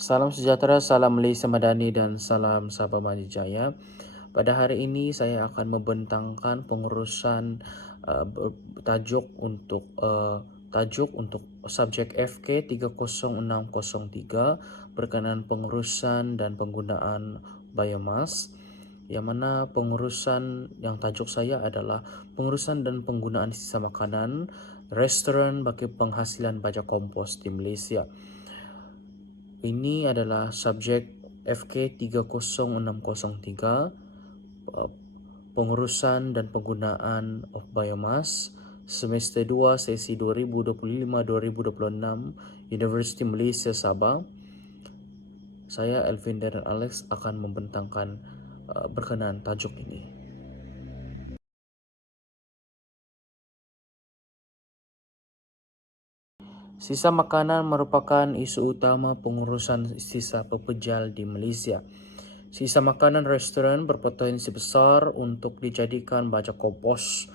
Salam sejahtera, salam Malaysia Madani dan salam Sabah Maju Jaya. Pada hari ini saya akan membentangkan pengurusan tajuk untuk subjek FK 30603 berkenaan pengurusan dan penggunaan biomas, yang mana pengurusan yang tajuk saya adalah pengurusan dan penggunaan sisa makanan restoran bagi penghasilan baja kompos di Malaysia. Ini adalah subjek FK 30603, pengurusan dan penggunaan of biomass, semester 2 sesi 2025-2026, Universiti Malaysia Sabah. Saya Elvinda dan Alex akan membentangkan berkenaan tajuk ini. Sisa makanan merupakan isu utama pengurusan sisa pepejal di Malaysia. Sisa makanan restoran berpotensi besar untuk dijadikan baja kompos,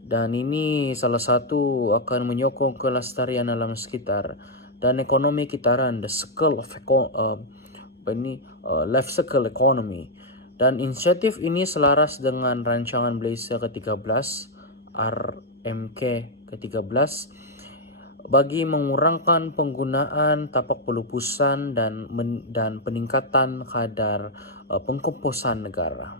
dan ini salah satu akan menyokong kelestarian alam sekitar dan ekonomi kitaran, the circle of life circle economy. Dan inisiatif ini selaras dengan rancangan Malaysia ke-13 RMK ke-13 bagi mengurangkan penggunaan tapak pelupusan dan peningkatan kadar pengkomposan negara.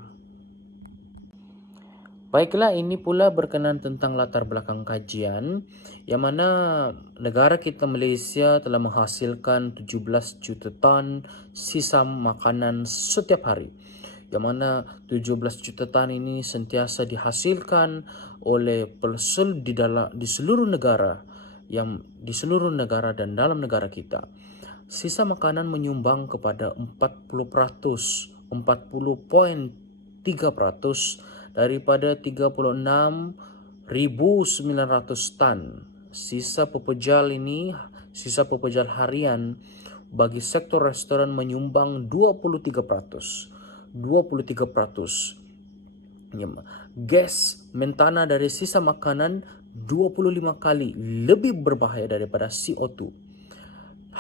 Baiklah, ini pula berkenaan tentang latar belakang kajian, yang mana negara kita Malaysia telah menghasilkan 17 juta ton sisa makanan setiap hari, yang mana 17 juta ton ini sentiasa dihasilkan oleh pelsul di seluruh negara dan dalam negara kita. Sisa makanan menyumbang kepada 40.3% daripada 36.900 tan. Sisa pepejal harian bagi sektor restoran menyumbang 23%. 23%. Gas mentana dari sisa makanan 25 kali lebih berbahaya daripada CO2.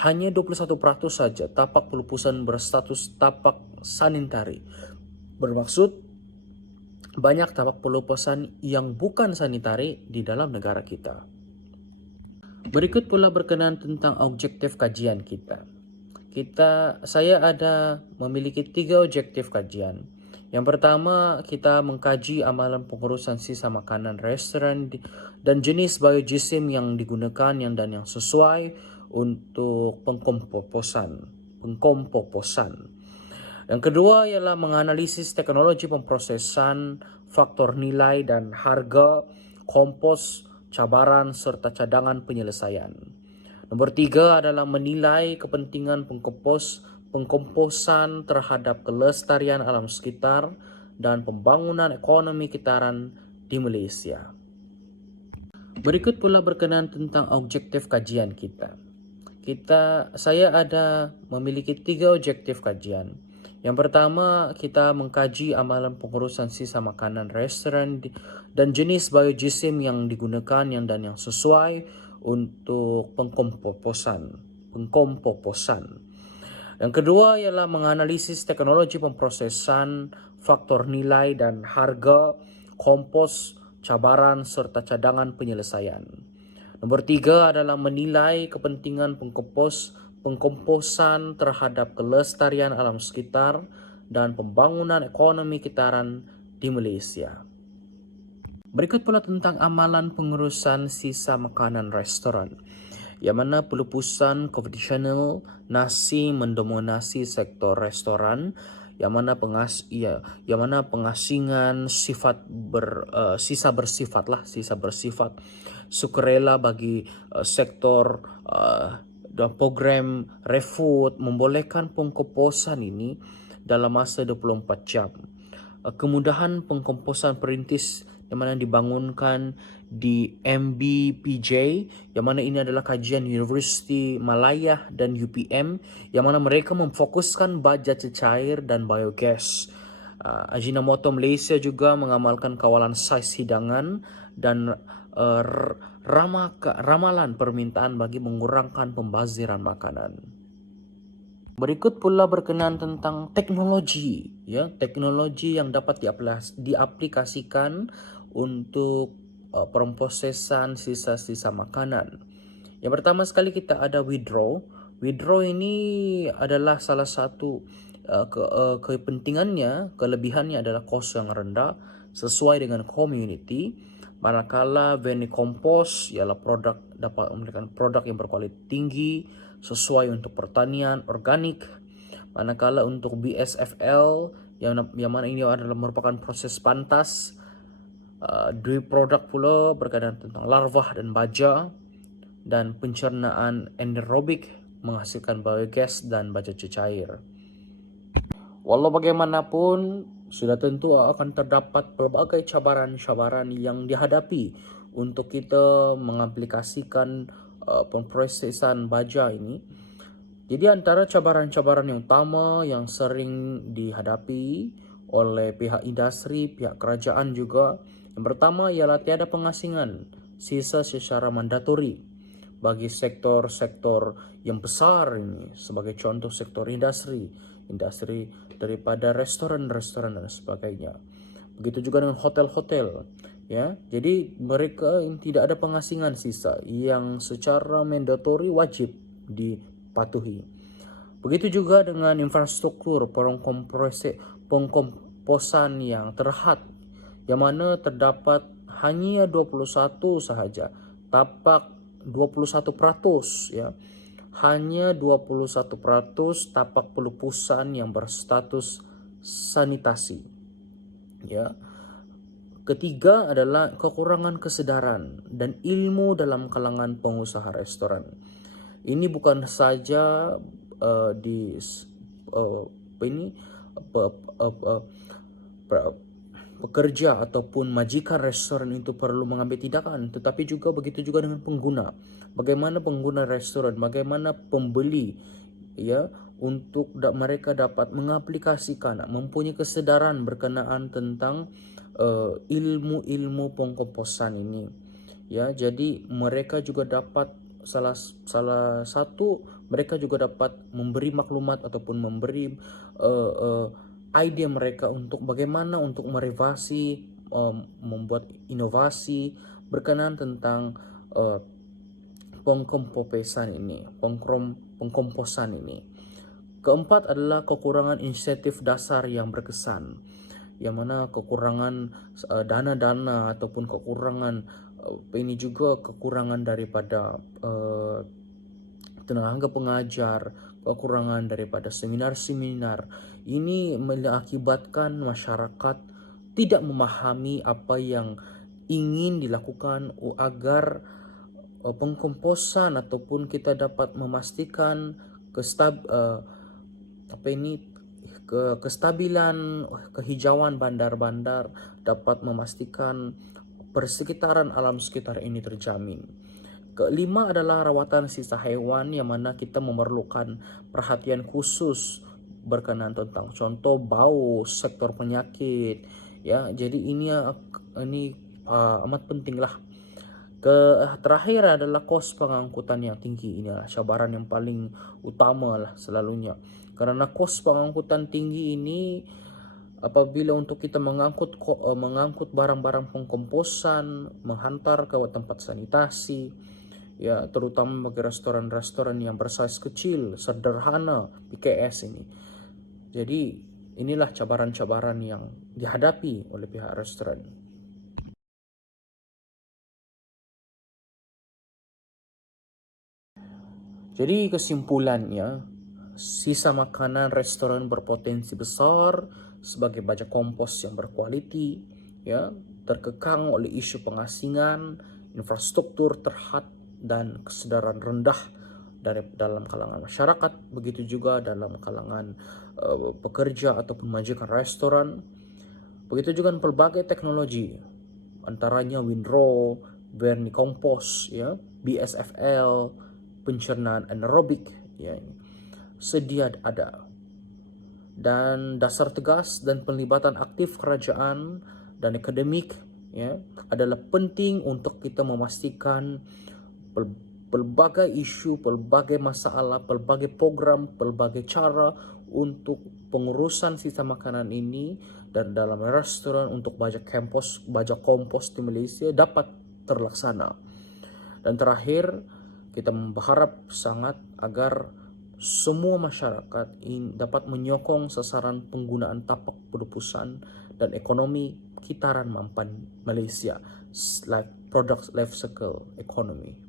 Hanya 21% saja tapak pelupusan berstatus tapak sanitari. Bermaksud banyak tapak pelupusan yang bukan sanitari di dalam negara kita. Berikut pula berkenaan tentang objektif kajian kita. Saya ada memiliki 3 objektif kajian. Yang pertama, kita mengkaji amalan pengurusan sisa makanan restoran dan jenis biojisim yang digunakan dan yang sesuai untuk pengkomposan. Yang kedua ialah menganalisis teknologi pemprosesan, faktor nilai dan harga kompos, cabaran serta cadangan penyelesaian. Nomor 3 adalah menilai kepentingan pengkomposan terhadap kelestarian alam sekitar dan pembangunan ekonomi kitaran di Malaysia. Berikut pula berkenaan tentang objektif kajian kita. Saya ada memiliki 3 objektif kajian. Yang pertama, kita mengkaji amalan pengurusan sisa makanan restoran dan jenis biojisim yang digunakan dan yang sesuai untuk pengkomposan. Yang kedua ialah menganalisis teknologi pemprosesan, faktor nilai dan harga kompos, cabaran serta cadangan penyelesaian. Nomor 3 adalah menilai kepentingan pengkomposan terhadap kelestarian alam sekitar dan pembangunan ekonomi kitaran di Malaysia. Berikut pula tentang amalan pengurusan sisa makanan restoran, yang mana pelupusan konvensional nasi mendominasi sektor restoran, yang mana pengasingan sisa bersifat sukarela bagi sektor dan program ReFood membolehkan pengkomposan ini dalam masa 24 jam. Kemudahan pengkomposan perintis yang mana dibangunkan di MBPJ, yang mana ini adalah kajian Universiti Malaya dan UPM, yang mana mereka memfokuskan baja cecair dan biogas. Ajinomoto Malaysia juga mengamalkan kawalan saiz hidangan dan ramalan permintaan bagi mengurangkan pembaziran makanan. Berikut pula berkenaan tentang teknologi, ya, teknologi yang dapat diaplikasikan untuk pemrosesan sisa-sisa makanan. Yang pertama sekali kita ada withdraw. Withdraw ini adalah salah satu kepentingannya, kelebihannya adalah cost yang rendah sesuai dengan community. Manakala vermicompost ialah produk dapat memberikan produk yang berkualitas tinggi sesuai untuk pertanian organik. Manakala untuk BSFL yang mana ini adalah merupakan proses pantas. Dua produk pula berkaitan tentang larva dan baja dan pencernaan anaerobik menghasilkan biogas dan baja cecair. Walau bagaimanapun, sudah tentu akan terdapat pelbagai cabaran-cabaran yang dihadapi untuk kita mengaplikasikan pemrosesan baja ini. Jadi antara cabaran-cabaran yang utama yang sering dihadapi oleh pihak industri, pihak kerajaan juga, yang pertama ialah tiada pengasingan sisa secara mandatori bagi sektor-sektor yang besar ini, sebagai contoh sektor industri daripada restoran-restoran dan sebagainya. Begitu juga dengan hotel-hotel, ya. Jadi mereka tidak ada pengasingan sisa yang secara mandatori wajib dipatuhi. Begitu juga dengan infrastruktur pengkomposan yang terhad, yang mana terdapat hanya 21 sahaja, tapak 21%, ya. Hanya 21% tapak pelupusan yang berstatus sanitasi, ya. Ketiga adalah kekurangan kesedaran dan ilmu dalam kalangan pengusaha restoran. Ini bukan saja di pekerja ataupun majikan restoran itu perlu mengambil tindakan, tetapi juga begitu juga dengan pengguna. Bagaimana pengguna restoran, bagaimana pembeli, ya, untuk mereka dapat mengaplikasikan, mempunyai kesedaran berkenaan tentang ilmu-ilmu pengkomposan ini, ya. Jadi mereka juga dapat salah satu mereka juga dapat memberi maklumat ataupun memberi idea mereka untuk bagaimana untuk merevasi, membuat inovasi berkenaan tentang pengkomposan ini. Keempat adalah kekurangan insentif dasar yang berkesan, yang mana kekurangan dana-dana ataupun kekurangan ini juga kekurangan daripada tenaga pengajar, kekurangan daripada seminar-seminar. Ini mengakibatkan masyarakat tidak memahami apa yang ingin dilakukan agar pengkomposan ataupun kita dapat memastikan kestabilan kehijauan bandar-bandar, dapat memastikan persekitaran alam sekitar ini terjamin. Kelima adalah rawatan sisa hewan, yang mana kita memerlukan perhatian khusus berkenaan tentang contoh bau, sektor penyakit, ya. Jadi ini amat penting lah. Terakhir adalah kos pengangkutan yang tinggi. Ini adalah cabaran yang paling utama lah selalunya. Karena kos pengangkutan tinggi ini apabila untuk kita mengangkut barang-barang pengkomposan, menghantar ke tempat sanitasi, ya, terutama bagi restoran-restoran yang bersaiz kecil, sederhana, PKS ini. Jadi inilah cabaran-cabaran yang dihadapi oleh pihak restoran. Jadi kesimpulannya, sisa makanan restoran berpotensi besar sebagai baja kompos yang berkualiti, ya, terkekang oleh isu pengasingan, infrastruktur terhad dan kesedaran rendah dalam kalangan masyarakat, begitu juga dalam kalangan pekerja ataupun majikan restoran. Begitu juga dengan pelbagai teknologi, antaranya windrow, vermicompost, ya, BSFL, pencernaan anaerobik, ya, sedia ada. Dan dasar tegas dan pelibatan aktif kerajaan dan akademik, ya, adalah penting untuk kita memastikan pelbagai isu, pelbagai masalah, pelbagai program, pelbagai cara untuk pengurusan sisa makanan ini dan dalam restoran untuk baja kompos di Malaysia dapat terlaksana. Dan terakhir, kita berharap sangat agar semua masyarakat dapat menyokong sasaran penggunaan tapak pelupusan dan ekonomi kitaran mampan Malaysia, like product life cycle economy.